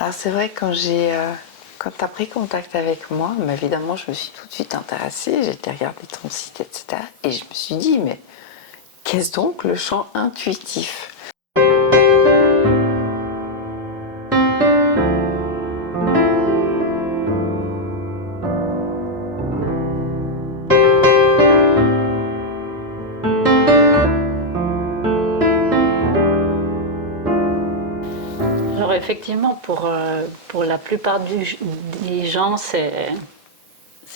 Alors c'est vrai que quand tu as pris contact avec moi, bah, évidemment je me suis tout de suite intéressée, j'ai été regarder ton site, etc. Et je me suis dit, mais qu'est-ce donc le chant intuitif? Alors effectivement, pour la plupart des gens, c'est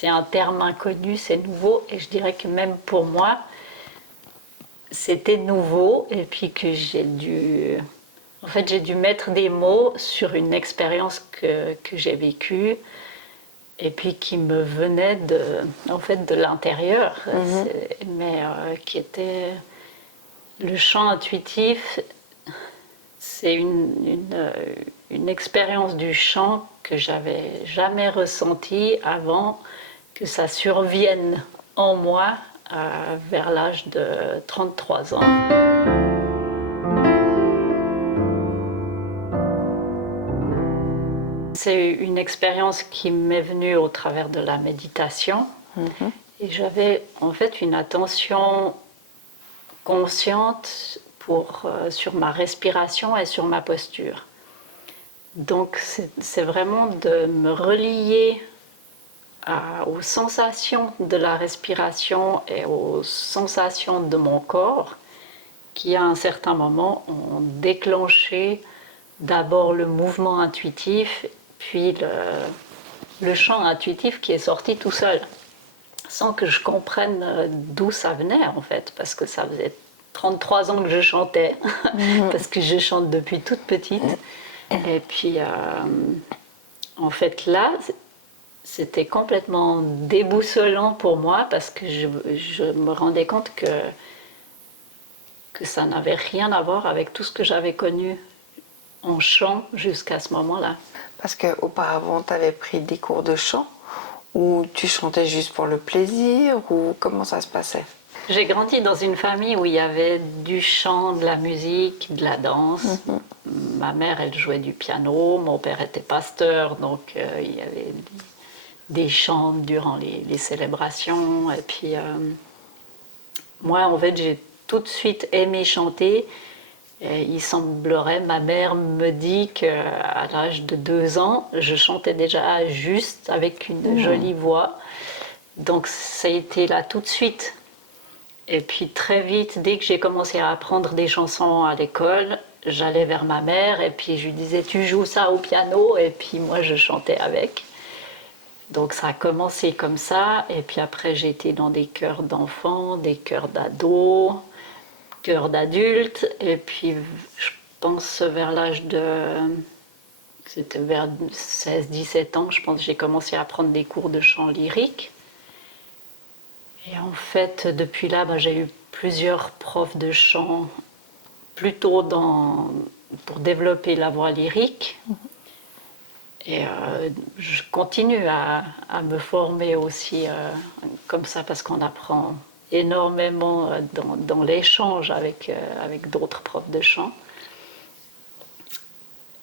un terme inconnu, c'est nouveau. Et je dirais que même pour moi, c'était nouveau. Et puis que j'ai dû mettre des mots sur une expérience que j'ai vécue. Et puis qui me venait de l'intérieur. Mais qui était le chant intuitif. C'est une expérience du chant que j'avais jamais ressentie avant que ça survienne en moi vers l'âge de 33 ans. C'est une expérience qui m'est venue au travers de la méditation. Et j'avais en fait une attention consciente sur ma respiration et sur ma posture. Donc c'est vraiment de me relier aux sensations de la respiration et aux sensations de mon corps qui à un certain moment ont déclenché d'abord le mouvement intuitif, puis le chant intuitif qui est sorti tout seul, sans que je comprenne d'où ça venait en fait, parce que ça faisait 33 ans que je chantais, parce que je chante depuis toute petite. Et puis, en fait, là, c'était complètement déboussolant pour moi, parce que je me rendais compte que ça n'avait rien à voir avec tout ce que j'avais connu en chant jusqu'à ce moment-là. Parce qu'auparavant, tu avais pris des cours de chant, ou tu chantais juste pour le plaisir, ou comment ça se passait? J'ai grandi dans une famille où il y avait du chant, de la musique, de la danse. Ma mère, elle jouait du piano, mon père était pasteur, donc il y avait des chants durant les célébrations. Et puis moi, en fait, j'ai tout de suite aimé chanter. Et il semblerait, ma mère me dit qu'à l'âge de 2 ans, je chantais déjà juste avec une jolie voix. Donc ça a été là tout de suite. Et puis très vite, dès que j'ai commencé à apprendre des chansons à l'école, j'allais vers ma mère et puis je lui disais tu joues ça au piano, et puis moi je chantais avec. Donc ça a commencé comme ça, et puis après j'ai été dans des chœurs d'enfants, des chœurs d'ados, chœurs d'adultes, et puis je pense vers l'âge de... C'était vers 16-17 ans, je pense que j'ai commencé à prendre des cours de chant lyrique. Et en fait, depuis là, j'ai eu plusieurs profs de chant, plutôt pour développer la voix lyrique. Et je continue à me former aussi comme ça, parce qu'on apprend énormément dans l'échange avec d'autres profs de chant.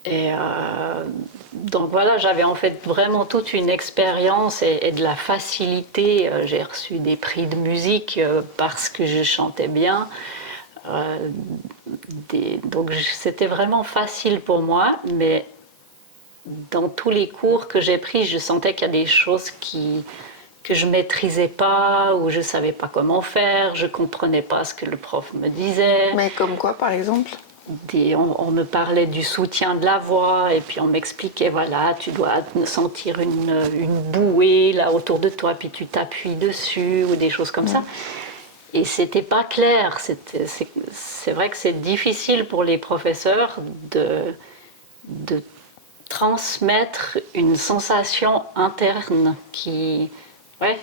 Et donc voilà, j'avais en fait vraiment toute une expérience et de la facilité. J'ai reçu des prix de musique parce que je chantais bien. Donc c'était vraiment facile pour moi, mais dans tous les cours que j'ai pris, je sentais qu'il y a des choses que je ne maîtrisais pas, ou je ne savais pas comment faire, je ne comprenais pas ce que le prof me disait. Mais comme quoi, par exemple? On me parlait du soutien de la voix, et puis on m'expliquait, voilà, tu dois sentir une bouée là autour de toi, puis tu t'appuies dessus, ou des choses comme ça. Et c'était pas clair. C'est vrai que c'est difficile pour les professeurs de transmettre une sensation interne qui... Ouais,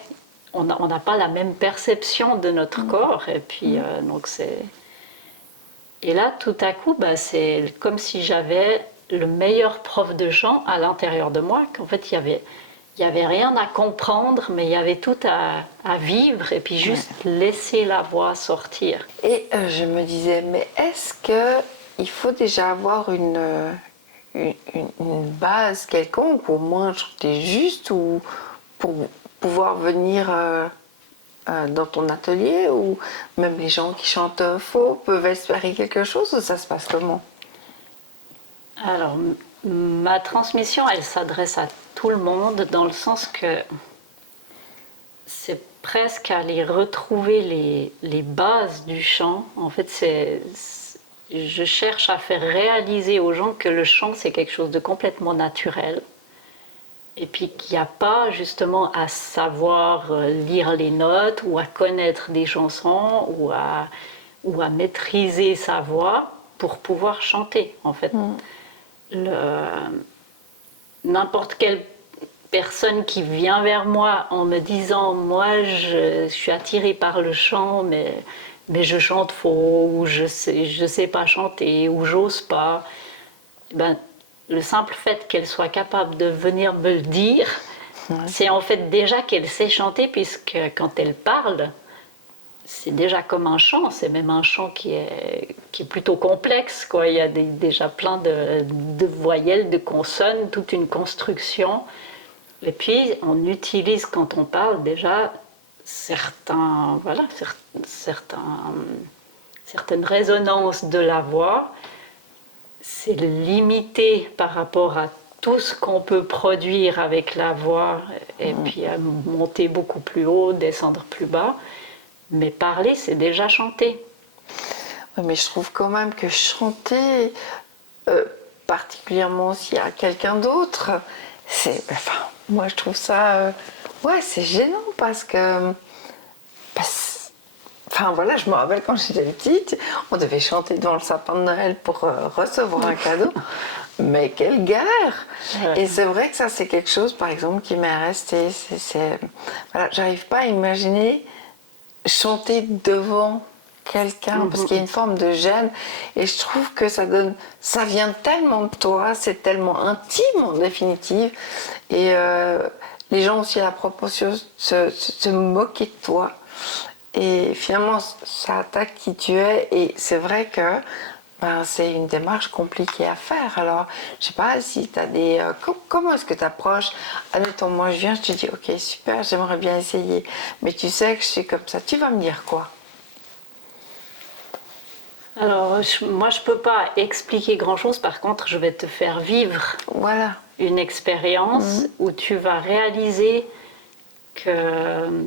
on n'a pas la même perception de notre corps, et puis donc c'est... Et là, tout à coup, c'est comme si j'avais le meilleur prof de chant à l'intérieur de moi, qu'en fait, il y avait rien à comprendre, mais il y avait tout à vivre, et puis juste laisser la voix sortir. Et je me disais, mais est-ce qu'il faut déjà avoir une une base quelconque, au moins chanter juste, ou pour pouvoir venir dans ton atelier, ou même les gens qui chantent faux peuvent espérer quelque chose, ou ça se passe comment? Alors, ma transmission, elle s'adresse à tout le monde dans le sens que c'est presque aller retrouver les bases du chant. En fait, je cherche à faire réaliser aux gens que le chant, c'est quelque chose de complètement naturel. Et puis qu'il n'y a pas justement à savoir lire les notes ou à connaître des chansons ou à maîtriser sa voix pour pouvoir chanter, en fait. N'importe quelle personne qui vient vers moi en me disant moi je suis attirée par le chant mais je chante faux ou je sais pas chanter ou j'ose pas, ben, le simple fait qu'elle soit capable de venir me le dire, c'est en fait déjà qu'elle sait chanter, puisque quand elle parle, c'est déjà comme un chant, c'est même un chant qui est plutôt complexe, quoi. Il y a déjà plein de voyelles, de consonnes, toute une construction. Et puis, on utilise, quand on parle, déjà certaines résonances de la voix. C'est limité par rapport à tout ce qu'on peut produire avec la voix, et puis à monter beaucoup plus haut, descendre plus bas. Mais parler, c'est déjà chanter. Oui, mais je trouve quand même que chanter, particulièrement s'il y a quelqu'un d'autre, moi je trouve ça, ouais, c'est gênant enfin voilà, je me rappelle quand j'étais petite, on devait chanter devant le sapin de Noël pour recevoir un cadeau. Mais quelle galère! Ouais. Et c'est vrai que ça, c'est quelque chose, par exemple, qui m'est resté. Voilà, j'arrive pas à imaginer chanter devant quelqu'un, parce qu'il y a une forme de gêne, et je trouve que ça vient tellement de toi, c'est tellement intime en définitive, et les gens aussi à la proportion se moquer de toi, et finalement ça attaque qui tu es, et c'est vrai que c'est une démarche compliquée à faire. Alors, je sais pas si tu as des... comment est-ce que tu approches? Admettons, moi je viens, je te dis, ok, super, j'aimerais bien essayer, mais tu sais que je suis comme ça, tu vas me dire quoi? Alors, moi je peux pas expliquer grand-chose, par contre, je vais te faire vivre une expérience où tu vas réaliser que...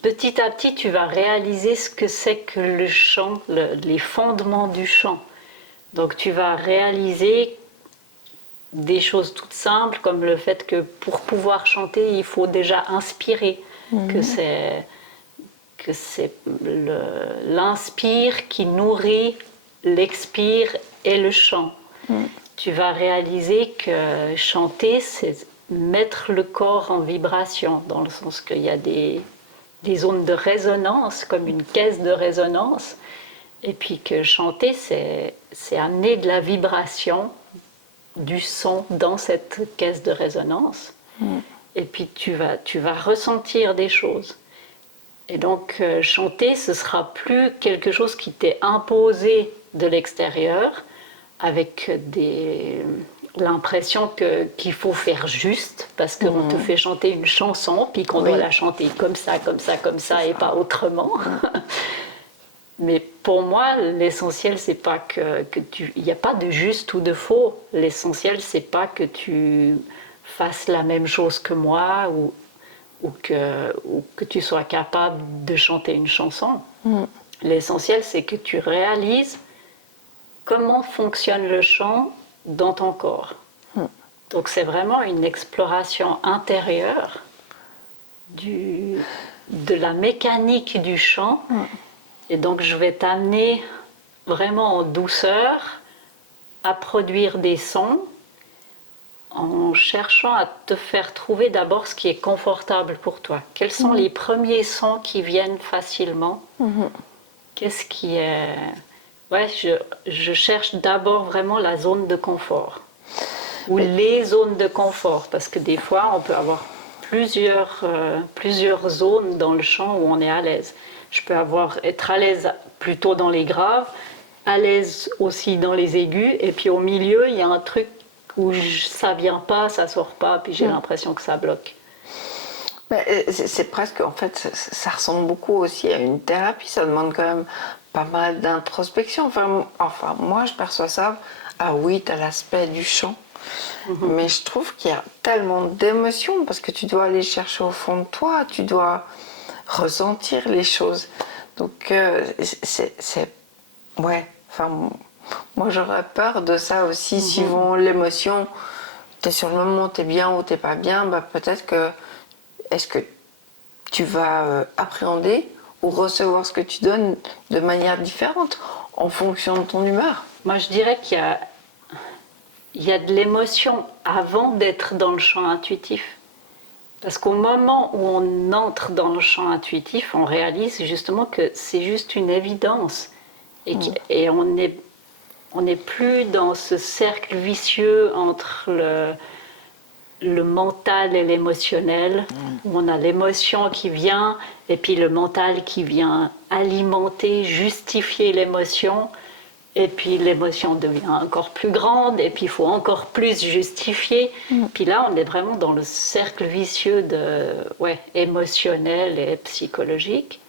Petit à petit, tu vas réaliser ce que c'est que le chant, les fondements du chant. Donc tu vas réaliser des choses toutes simples, comme le fait que pour pouvoir chanter, il faut déjà inspirer, que c'est l'inspire qui nourrit l'expire et le chant. Tu vas réaliser que chanter, c'est mettre le corps en vibration, dans le sens qu'il y a des zones de résonance, comme une caisse de résonance, et puis que chanter, c'est amener de la vibration, du son dans cette caisse de résonance, et puis tu vas ressentir des choses. Et donc chanter, ce sera plus quelque chose qui t'est imposé de l'extérieur, avec l'impression qu'il faut faire juste, parce qu'on te fait chanter une chanson, puis qu'on doit la chanter comme ça, comme ça, comme ça, et pas autrement. Mais pour moi, l'essentiel, c'est pas il n'y a pas de juste ou de faux. L'essentiel, c'est pas que tu fasses la même chose que moi, ou que tu sois capable de chanter une chanson. L'essentiel, c'est que tu réalises comment fonctionne le chant dans ton corps. Donc c'est vraiment une exploration intérieure de la mécanique du chant. Et donc je vais t'amener vraiment en douceur à produire des sons, en cherchant à te faire trouver d'abord ce qui est confortable pour toi. Quels sont les premiers sons qui viennent facilement? Qu'est-ce qui est... Ouais, je cherche d'abord vraiment la zone de confort. Ou les zones de confort, parce que des fois, on peut avoir plusieurs zones dans le chant où on est à l'aise. Je peux être à l'aise plutôt dans les graves, à l'aise aussi dans les aigus, et puis au milieu, il y a un truc où ça vient pas, ça sort pas, puis j'ai l'impression que ça bloque. C'est presque, en fait, ça ressemble beaucoup aussi à une thérapie. Ça demande quand même pas mal d'introspection. Enfin, moi, je perçois ça. Ah oui, tu as l'aspect du chant. Mais je trouve qu'il y a tellement d'émotions parce que tu dois aller chercher au fond de toi, tu dois ressentir les choses. Donc, ouais, enfin, moi j'aurais peur de ça aussi. Suivant l'émotion, t'es sur le moment, t'es bien ou t'es pas bien, bah peut-être que, est-ce que tu vas appréhender ou recevoir ce que tu donnes de manière différente en fonction de ton humeur. Moi, je dirais qu'il y a de l'émotion avant d'être dans le champ intuitif. Parce qu'au moment où on entre dans le champ intuitif, on réalise justement que c'est juste une évidence. Et on n'est plus dans ce cercle vicieux entre le mental et l'émotionnel, où on a l'émotion qui vient, et puis le mental qui vient alimenter, justifier l'émotion. Et puis l'émotion devient encore plus grande, et puis il faut encore plus justifier. Puis là, on est vraiment dans le cercle vicieux émotionnel et psychologique.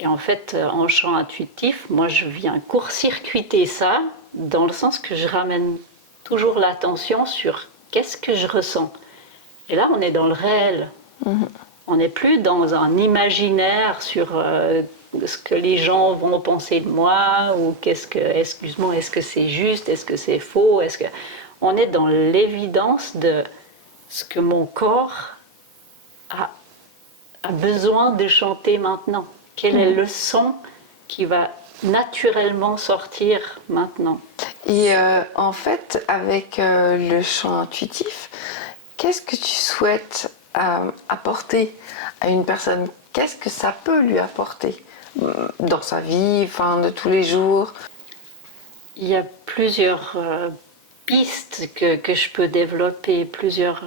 Et en fait, en champ intuitif, moi, je viens court-circuiter ça, dans le sens que je ramène toujours l'attention sur qu'est-ce que je ressens. Et là, on est dans le réel. On n'est plus dans un imaginaire sur ce que les gens vont penser de moi, ou excuse-moi, est-ce que c'est juste, est-ce que c'est faux, on est dans l'évidence de ce que mon corps a besoin de chanter maintenant. Quel est le son qui va naturellement sortir maintenant? Et en fait, avec le chant intuitif, qu'est-ce que tu souhaites apporter à une personne? Qu'est-ce que ça peut lui apporter dans sa vie, de tous les jours? Il y a plusieurs pistes que je peux développer, plusieurs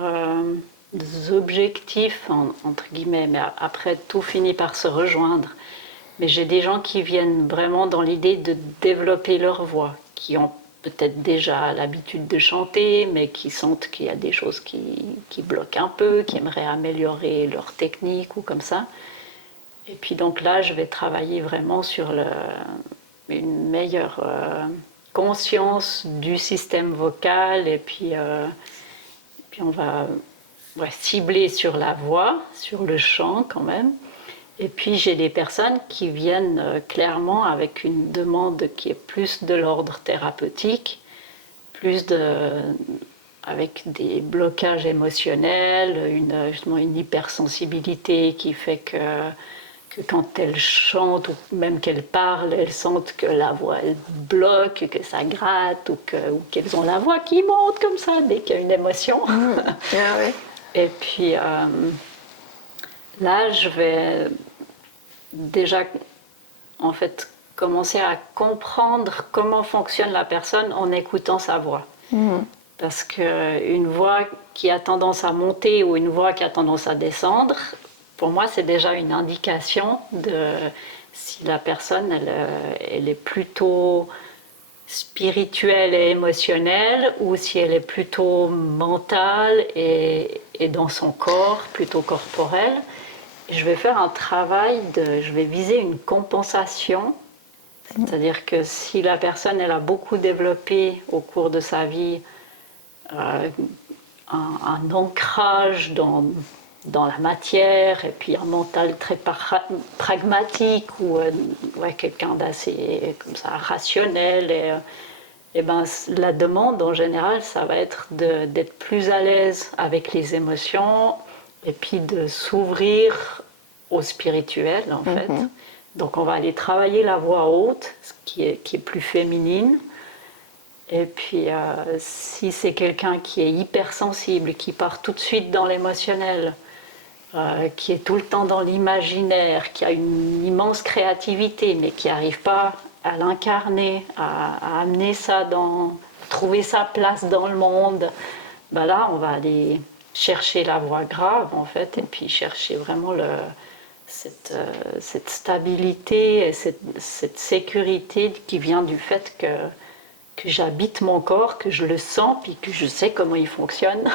objectifs, entre guillemets, mais après tout finit par se rejoindre. Mais j'ai des gens qui viennent vraiment dans l'idée de développer leur voix, qui ont peut-être déjà l'habitude de chanter, mais qui sentent qu'il y a des choses qui bloquent un peu, qui aimeraient améliorer leur technique ou comme ça. Et puis donc là, je vais travailler vraiment sur une meilleure conscience du système vocal, et puis on va cibler sur la voix, sur le chant quand même. Et puis j'ai des personnes qui viennent clairement avec une demande qui est plus de l'ordre thérapeutique, avec des blocages émotionnels, justement une hypersensibilité qui fait que quand elles chantent ou même qu'elles parlent, elles sentent que la voix elle bloque, que ça gratte, ou qu'elles ont la voix qui monte comme ça dès qu'il y a une émotion. Ah ouais. Et puis là, je vais déjà en fait commencer à comprendre comment fonctionne la personne en écoutant sa voix. Parce qu'une voix qui a tendance à monter ou une voix qui a tendance à descendre, pour moi, c'est déjà une indication de si la personne elle est plutôt spirituelle et émotionnelle, ou si elle est plutôt mentale et dans son corps, plutôt corporelle. Je vais faire un travail je vais viser une compensation, c'est-à-dire que si la personne elle a beaucoup développé au cours de sa vie un ancrage dans la matière, et puis un mental très pragmatique, ou quelqu'un d'assez comme ça rationnel, et ben la demande en général ça va être d'être plus à l'aise avec les émotions, et puis de s'ouvrir au spirituel en fait. Donc on va aller travailler la voix haute, qui est plus féminine. Et puis si c'est quelqu'un qui est hypersensible, qui part tout de suite dans l'émotionnel, qui est tout le temps dans l'imaginaire, qui a une immense créativité, mais qui n'arrive pas à l'incarner, à amener ça trouver sa place dans le monde, ben là on va aller chercher la voix grave en fait, et puis chercher vraiment cette stabilité et cette sécurité qui vient du fait que j'habite mon corps, que je le sens, puis que je sais comment il fonctionne.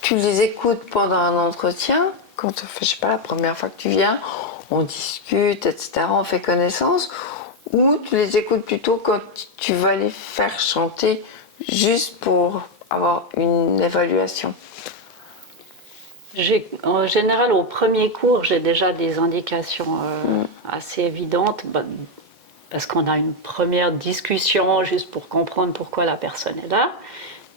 Tu les écoutes pendant un entretien, quand, je sais pas, la première fois que tu viens, on discute, etc., on fait connaissance, ou tu les écoutes plutôt quand tu vas les faire chanter juste pour avoir une évaluation? En général, au premier cours, j'ai déjà des indications assez évidentes, parce qu'on a une première discussion juste pour comprendre pourquoi la personne est là.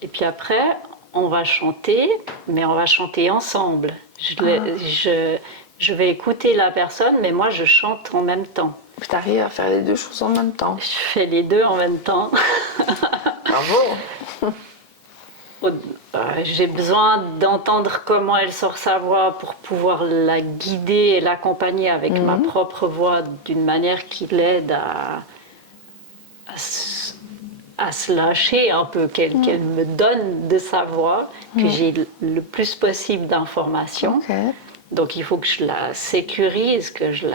Et puis après, on va chanter, mais on va chanter ensemble. Je vais écouter la personne, mais moi, je chante en même temps. Tu arrives à faire les deux choses en même temps. Je fais les deux en même temps. Bravo. J'ai besoin d'entendre comment elle sort sa voix pour pouvoir la guider et l'accompagner avec ma propre voix d'une manière qui l'aide à se lâcher un peu, qu'elle me donne de sa voix, que j'ai le plus possible d'informations. Okay. Donc il faut que je la sécurise, que je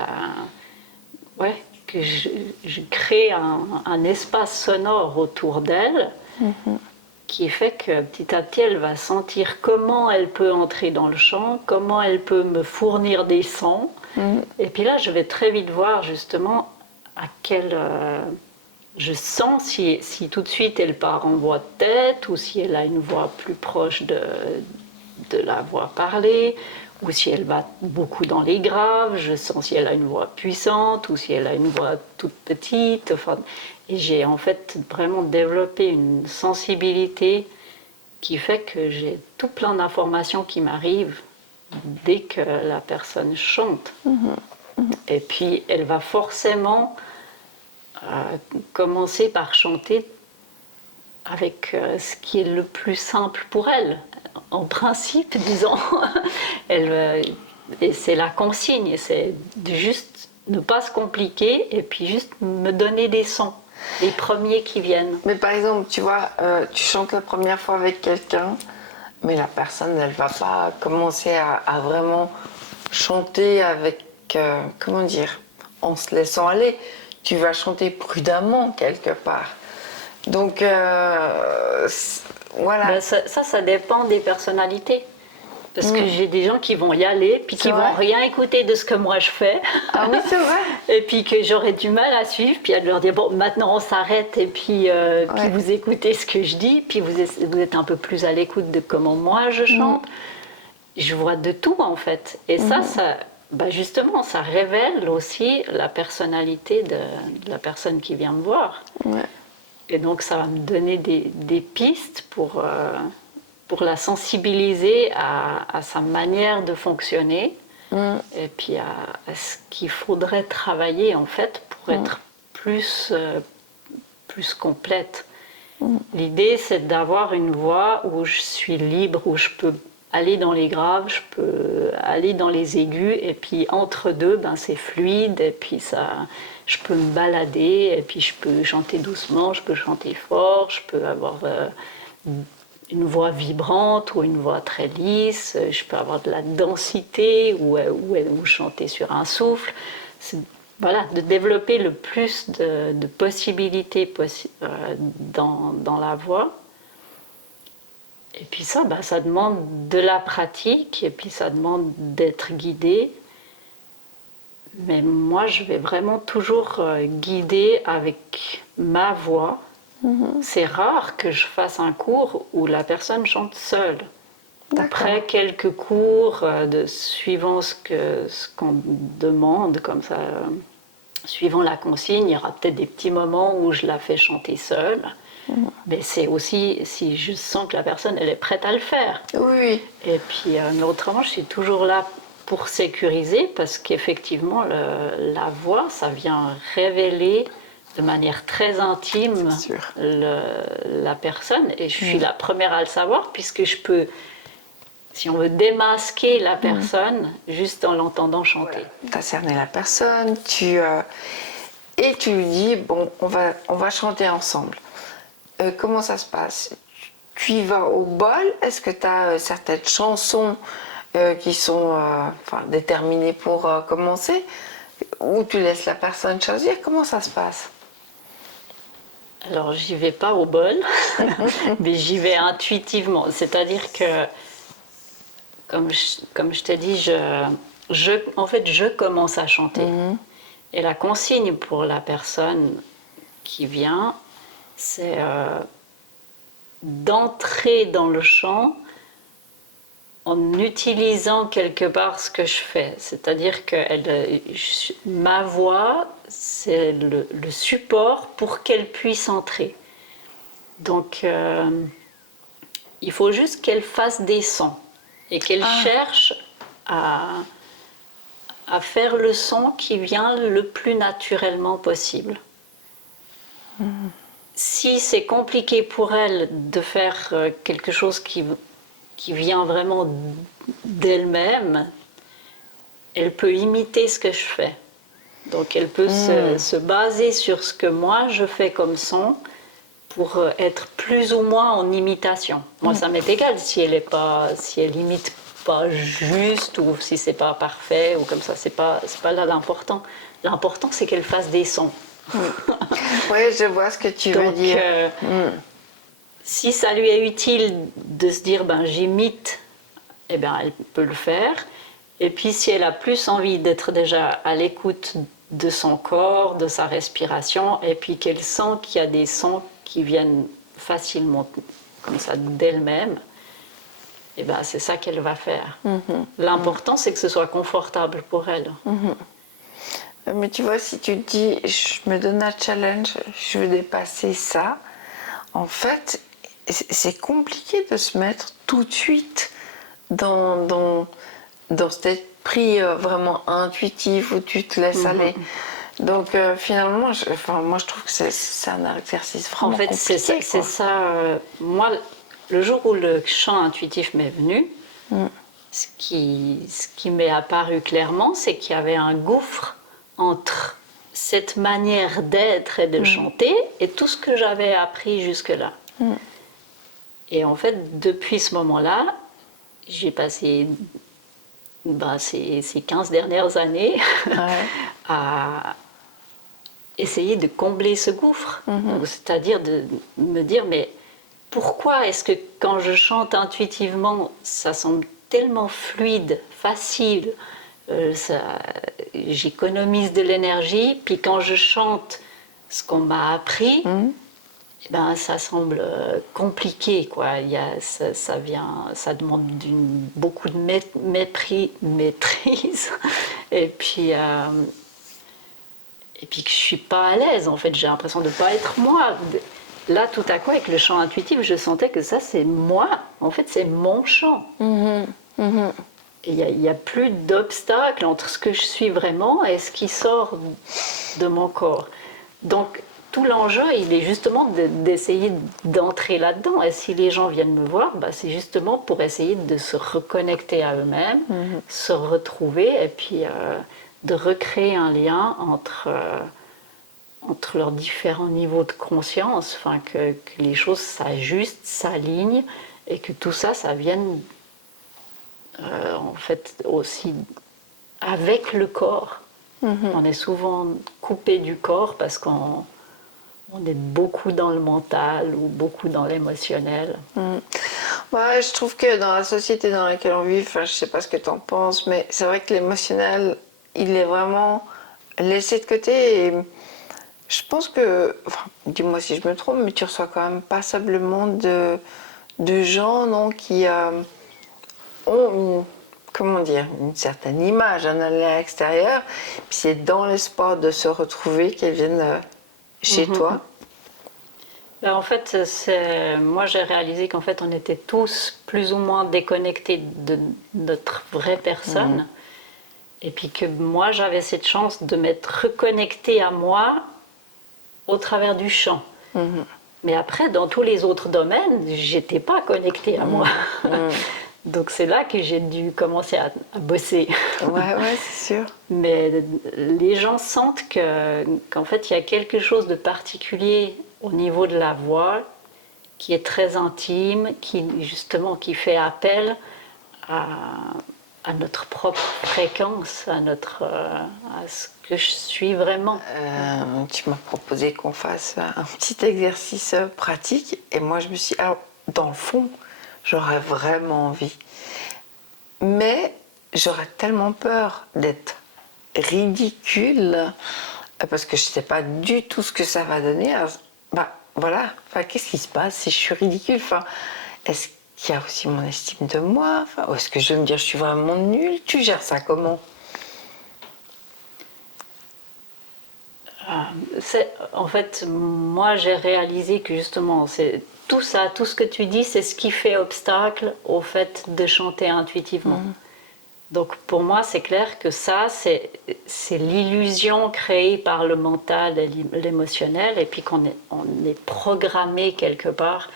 crée un espace sonore autour d'elle. Qui fait que petit à petit, elle va sentir comment elle peut entrer dans le chant, comment elle peut me fournir des sons. Et puis là, je vais très vite voir justement à quel... je sens si tout de suite elle part en voix de tête, ou si elle a une voix plus proche de la voix parlée, ou si elle va beaucoup dans les graves. Je sens si elle a une voix puissante, ou si elle a une voix toute petite. Enfin, et j'ai en fait vraiment développé une sensibilité qui fait que j'ai tout plein d'informations qui m'arrivent dès que la personne chante. Et puis elle va forcément commencer par chanter avec ce qui est le plus simple pour elle. En principe, disons. Et c'est la consigne, c'est de juste ne pas se compliquer et puis juste me donner des sons. Les premiers qui viennent. Mais par exemple, tu vois, tu chantes la première fois avec quelqu'un, mais la personne, elle va pas commencer à vraiment chanter avec, comment dire, en se laissant aller. Tu vas chanter prudemment quelque part. Donc, voilà. Ben ça dépend des personnalités. Parce que j'ai des gens qui vont y aller, puis qui vont rien écouter de ce que moi je fais. Ah oui, c'est vrai. Et puis que j'aurais du mal à suivre, puis à leur dire, bon, maintenant on s'arrête, et puis, puis vous écoutez ce que je dis, puis vous êtes un peu plus à l'écoute de comment moi je chante. Je vois de tout, en fait. Et ça ben justement, ça révèle aussi la personnalité de la personne qui vient me voir. Ouais. Et donc ça va me donner des pistes pour la sensibiliser à sa manière de fonctionner et puis à ce qu'il faudrait travailler en fait pour être plus complète. L'idée, c'est d'avoir une voix où je suis libre, où je peux aller dans les graves, je peux aller dans les aigus, et puis entre deux, ben, c'est fluide, et puis je peux me balader, et puis je peux chanter doucement, je peux chanter fort, je peux avoir une voix vibrante ou une voix très lisse, je peux avoir de la densité ou chanter sur un souffle. Voilà, de développer le plus de possibilités dans la voix. Et puis ça, bah, ça demande de la pratique et puis ça demande d'être guidé. Mais moi, je vais vraiment toujours guider avec ma voix. C'est rare que je fasse un cours où la personne chante seule. Après quelques cours, suivant ce qu'on demande, comme ça, suivant la consigne, il y aura peut-être des petits moments où je la fais chanter seule. Mais c'est aussi si je sens que la personne elle est prête à le faire. Oui. Et puis, mais autrement, je suis toujours là pour sécuriser parce qu'effectivement, la voix, ça vient révéler de manière très intime la personne. Et je suis la première à le savoir puisque je peux, si on veut démasquer la personne juste en l'entendant chanter. Voilà. Tu as cerné la personne, et tu lui dis, bon, on va chanter ensemble. Comment ça se passe? Tu y vas au bol? Est-ce que tu as certaines chansons qui sont déterminés pour commencer, ou tu laisses la personne choisir? Comment ça se passe? Alors, j'y vais pas au bol, mais j'y vais intuitivement. C'est-à-dire que, comme je t'ai dit, en fait, je commence à chanter. Et la consigne pour la personne qui vient, c'est d'entrer dans le chant en utilisant quelque part ce que je fais. C'est-à-dire que ma voix, c'est le support pour qu'elle puisse entrer. Donc, il faut juste qu'elle fasse des sons et qu'elle cherche à faire le son qui vient le plus naturellement possible. Si c'est compliqué pour elle de faire quelque chose qui vient vraiment d'elle-même, elle peut imiter ce que je fais. Donc elle peut se baser sur ce que moi je fais comme son pour être plus ou moins en imitation. Moi, ça m'est égal si elle imite pas juste ou si c'est pas parfait ou comme ça. C'est pas là l'important. L'important, c'est qu'elle fasse des sons. Oui, je vois ce que tu veux dire. Si ça lui est utile de se dire j'imite, eh bien, elle peut le faire. Et puis si elle a plus envie d'être déjà à l'écoute de son corps, de sa respiration, et puis qu'elle sent qu'il y a des sons qui viennent facilement comme ça d'elle-même, eh ben, c'est ça qu'elle va faire. L'important, c'est que ce soit confortable pour elle. Mais tu vois, si tu te dis, je me donne un challenge, je veux dépasser ça, en fait, c'est compliqué de se mettre tout de suite dans cet esprit vraiment intuitif où tu te laisses aller. Donc finalement, moi je trouve que c'est un exercice vraiment compliqué. En fait, c'est ça. Moi, le jour où le chant intuitif m'est venu, ce qui m'est apparu clairement, c'est qu'il y avait un gouffre entre cette manière d'être et de chanter et tout ce que j'avais appris jusque-là. Et en fait, depuis ce moment-là, j'ai passé ces 15 dernières années à essayer de combler ce gouffre. C'est-à-dire de me dire, mais pourquoi est-ce que quand je chante intuitivement, ça semble tellement fluide, facile, j'économise de l'énergie, puis quand je chante ce qu'on m'a appris, eh ben, ça semble compliqué, quoi. Ça demande beaucoup de maîtrise, et puis que je suis pas à l'aise. En fait, j'ai l'impression de pas être moi. Là, tout à coup, avec le chant intuitif, je sentais que ça, c'est moi. En fait, c'est mon chant. Il n'y a plus d'obstacle entre ce que je suis vraiment et ce qui sort de mon corps. Donc, tout l'enjeu, il est justement d'essayer d'entrer là-dedans. Et si les gens viennent me voir, c'est justement pour essayer de se reconnecter à eux-mêmes, se retrouver et puis de recréer un lien entre leurs différents niveaux de conscience, que les choses s'ajustent, s'alignent et que tout ça, ça vienne en fait aussi avec le corps. On est souvent coupé du corps parce qu'on est beaucoup dans le mental ou beaucoup dans l'émotionnel. Ouais, je trouve que dans la société dans laquelle on vit, je sais pas ce que tu en penses, mais c'est vrai que l'émotionnel, il est vraiment laissé de côté. Et je pense que, dis-moi si je me trompe, mais tu reçois quand même passablement de gens non, qui ont une certaine image à l'extérieur, puis c'est dans l'espoir de se retrouver qu'elles viennent chez toi. En fait, moi j'ai réalisé qu'en fait on était tous plus ou moins déconnectés de notre vraie personne. Et puis que moi j'avais cette chance de m'être reconnectée à moi au travers du chant. Mais après, dans tous les autres domaines, j'étais pas connectée à moi. Donc c'est là que j'ai dû commencer à bosser. Ouais, c'est sûr. Mais les gens sentent qu'en fait il y a quelque chose de particulier au niveau de la voix qui est très intime, qui fait appel à notre propre fréquence, à ce que je suis vraiment. Tu m'as proposé qu'on fasse un petit exercice pratique et moi je me suis dit, alors, dans le fond, j'aurais vraiment envie. Mais j'aurais tellement peur d'être ridicule parce que je ne sais pas du tout ce que ça va donner. Alors, voilà, qu'est-ce qui se passe si je suis ridicule? Est-ce qu'il y a aussi mon estime de moi? Ou est-ce que je vais me dire je suis vraiment nulle? Tu gères ça comment? En fait, moi j'ai réalisé que justement, c'est tout ça, tout ce que tu dis, c'est ce qui fait obstacle au fait de chanter intuitivement. Donc pour moi, c'est clair que ça, c'est l'illusion créée par le mental et l'émotionnel, et puis qu'on est programmé quelque part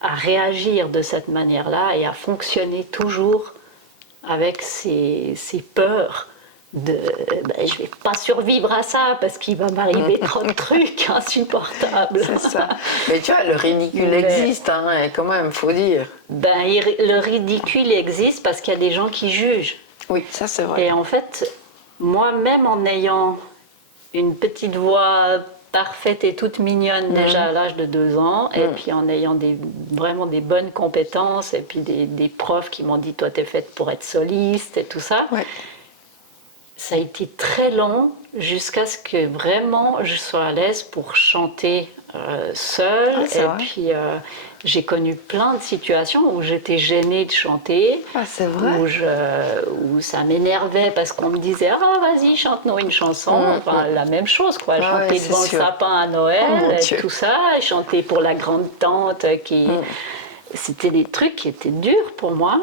à réagir de cette manière-là et à fonctionner toujours avec ces peurs de je vais pas survivre à ça parce qu'il va m'arriver trop de trucs insupportables. C'est ça. Mais tu vois, le ridicule existe, hein, et quand même, faut dire. Le ridicule existe parce qu'il y a des gens qui jugent. Oui, ça c'est vrai. Et en fait, moi-même en ayant une petite voix parfaite et toute mignonne déjà à l'âge de 2 ans, et puis en ayant vraiment des bonnes compétences, et puis des profs qui m'ont dit, toi t'es faite pour être soliste et tout ça. Ouais. Ça a été très long jusqu'à ce que vraiment je sois à l'aise pour chanter seule. C'est vrai. Puis j'ai connu plein de situations où j'étais gênée de chanter. C'est vrai. Où ça m'énervait parce qu'on me disait « Ah, vas-y, chante-nous une chanson ». Enfin, la même chose, quoi. Chanter devant le sapin à Noël, et tout ça. Chanter pour la grande tante qui... C'était des trucs qui étaient durs pour moi.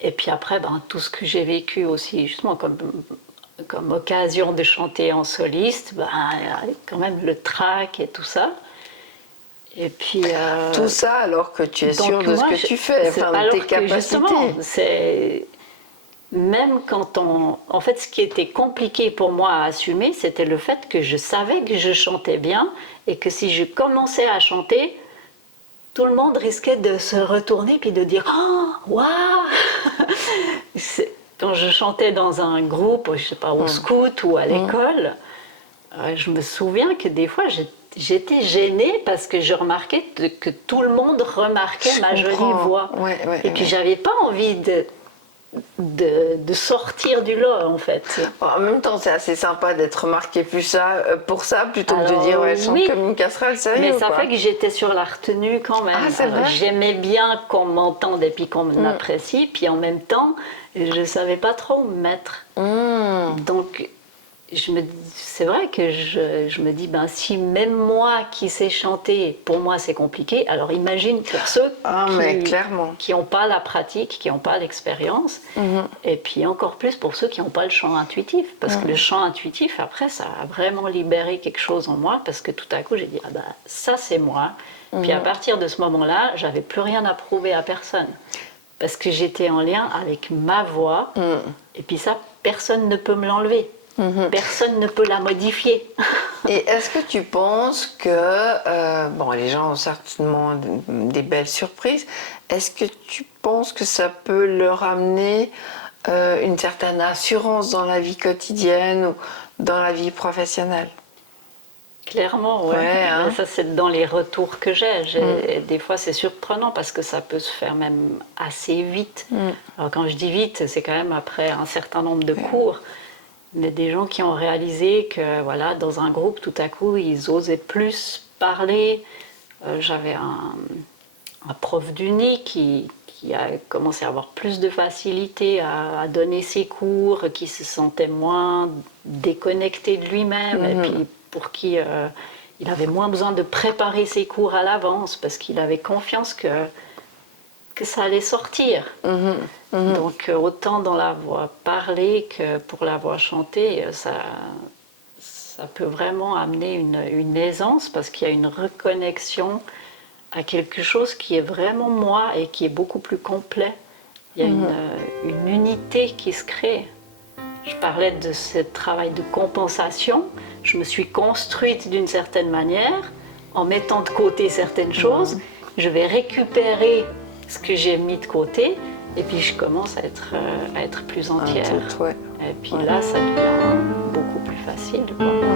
Et puis après, tout ce que j'ai vécu aussi, justement, comme occasion de chanter en soliste, quand même le trac et tout ça. Et puis, tout ça alors que tu es sûre de ce que tu fais, de tes capacités. Même quand En fait, ce qui était compliqué pour moi à assumer, c'était le fait que je savais que je chantais bien et que si je commençais à chanter, tout le monde risquait de se retourner puis de dire « Oh, waouh !» Quand je chantais dans un groupe, je sais pas, au scout ou à l'école, je me souviens que des fois j'étais gênée parce que je remarquais que tout le monde remarquait ma jolie voix. Et puis j'avais pas envie de sortir du lot en fait. En même temps, c'est assez sympa d'être remarqué pour ça plutôt que de dire je chante comme une casserole, sérieux. Mais ça fait que j'étais sur la retenue quand même. J'aimais bien qu'on m'entende et puis qu'on m'apprécie, puis en même temps, je savais pas trop où me mettre. Donc c'est vrai que je me dis, si même moi qui sais chanter, pour moi c'est compliqué, alors imagine pour ceux qui n'ont pas la pratique, qui n'ont pas l'expérience, et puis encore plus pour ceux qui n'ont pas le chant intuitif, parce que le chant intuitif, après, ça a vraiment libéré quelque chose en moi, parce que tout à coup j'ai dit, ça c'est moi, puis à partir de ce moment-là, j'avais plus rien à prouver à personne, parce que j'étais en lien avec ma voix, et puis ça, personne ne peut me l'enlever. Personne ne peut la modifier. Et est-ce que tu penses que, les gens ont certainement des belles surprises, est-ce que tu penses que ça peut leur amener une certaine assurance dans la vie quotidienne ou dans la vie professionnelle? Clairement, oui. Ça, c'est dans les retours que j'ai. Des fois, c'est surprenant parce que ça peut se faire même assez vite. Alors, quand je dis vite, c'est quand même après un certain nombre de cours. Mais des gens qui ont réalisé que voilà, dans un groupe, tout à coup, ils osaient plus parler. J'avais un prof d'uni qui a commencé à avoir plus de facilité à donner ses cours, qui se sentait moins déconnecté de lui-même, et puis pour qui il avait moins besoin de préparer ses cours à l'avance, parce qu'il avait confiance que ça allait sortir. Donc autant dans la voix parlée que pour la voix chantée, ça peut vraiment amener une aisance parce qu'il y a une reconnexion à quelque chose qui est vraiment moi et qui est beaucoup plus complet. Il y a une unité qui se crée. Je parlais de ce travail de compensation. Je me suis construite d'une certaine manière en mettant de côté certaines choses. Je vais récupérer ce que j'ai mis de côté Et puis je commence à être plus entière. tout, ouais. Et puis là, ça devient beaucoup plus facile, quoi.